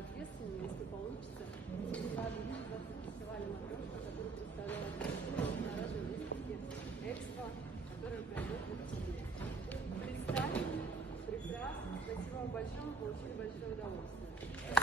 ответственными, если получится. Фестиваля «Матрешка», который представляет на разные выставки Экспо, которая пройдет в октябре. Представили, прекрасно, спасибо вам большое, мы получили большое удовольствие.